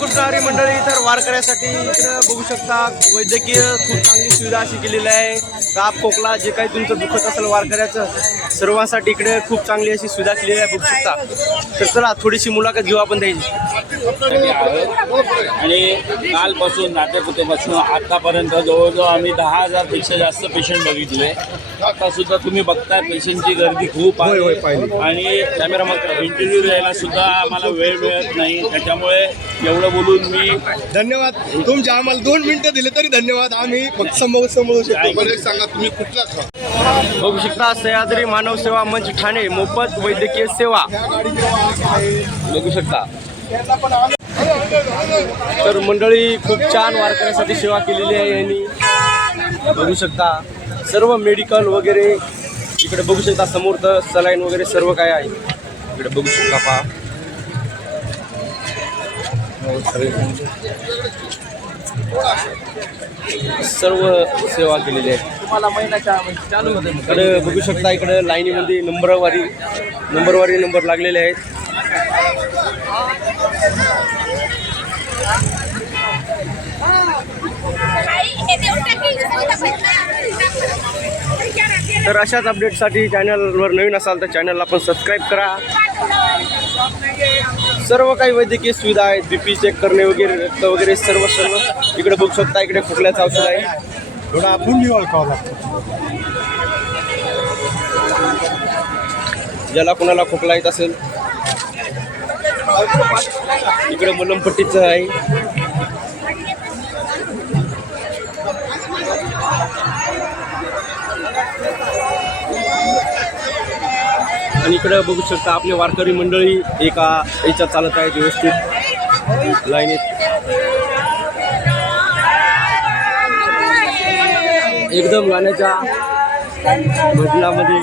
कृष्णहरी मंडळी तर वारकऱ्यासाठी इकडं बघू शकता वैद्यकीय खूप चांगली सुविधा अशी केलेली आहे. ताप खोकला जे काही तुमचं दुखत असेल वारकऱ्याचं सर्वांसाठी इकडे खूप चांगली अशी सुविधा केलेली आहे बघू शकता. तर चला थोडीशी मुलाखत घेऊ आपण त्याची. आणि कालपासून नाट्यपुतेपासून आतापर्यंत जवळजवळ आम्ही दहा हजारपेक्षा जास्त पेशंट बघितले. आता सुद्धा तुम्ही बघता पेशंटची गर्दी खूप आहे. आणि कॅमेरा इंटरव्ह्यू द्यायला सुद्धा आम्हाला वेळ मिळत नाही. त्याच्यामुळे एवढं बोलून मी धन्यवाद. तुमचे आम्हाला दोन मिनिटं दिले तरी धन्यवाद. आम्ही फक्त सांभाळू सांभाळू शकतो सांगा तुम्ही कुठला खा? बघू शकता सह्याद्री मानव सेवा मंच ठाणे मोफत वैद्यकीय सेवा. बघू शकता. तर मंडळी खूप छान वारकऱ्यासाठी सेवा केलेली आहे यांनी. बघू शकता सर्व मेडिकल वगैरे इकडे बघू शकता समोर तर सलाईन वगैरे सर्व काय आहे. इकडे बघू शकता पहा. सर्व सेवा केलेली आहे तुम्हाला महिन्याच्या चालू होते इकडे बघू शकता इकडे लाईनीमध्ये नंबरवारी नंबरवारी नंबर लागलेले आहेत. तर अशाच अपडेटसाठी चॅनलवर नवीन असाल तर चॅनलला पण सबस्क्राईब करा. सर्व काही वैद्यकीय सुविधा आहेत बी पी चेक करणे वगैरे रक्त वगैरे सर्व सर्व इकडे बघू शकता इकडे खोकल्याचं औषध आहे. थोडा पुंडी ओळखावं लागतो. ज्याला कोणाला खोकला येत असेल. इकडे मलमपट्टीचं आहे. आणि इकडे बघू शकता आपले वारकरी मंडळी एका याच्यात चालत आहेत व्यवस्थित. लाईनीत एकदम गाण्याच्या भजनामध्ये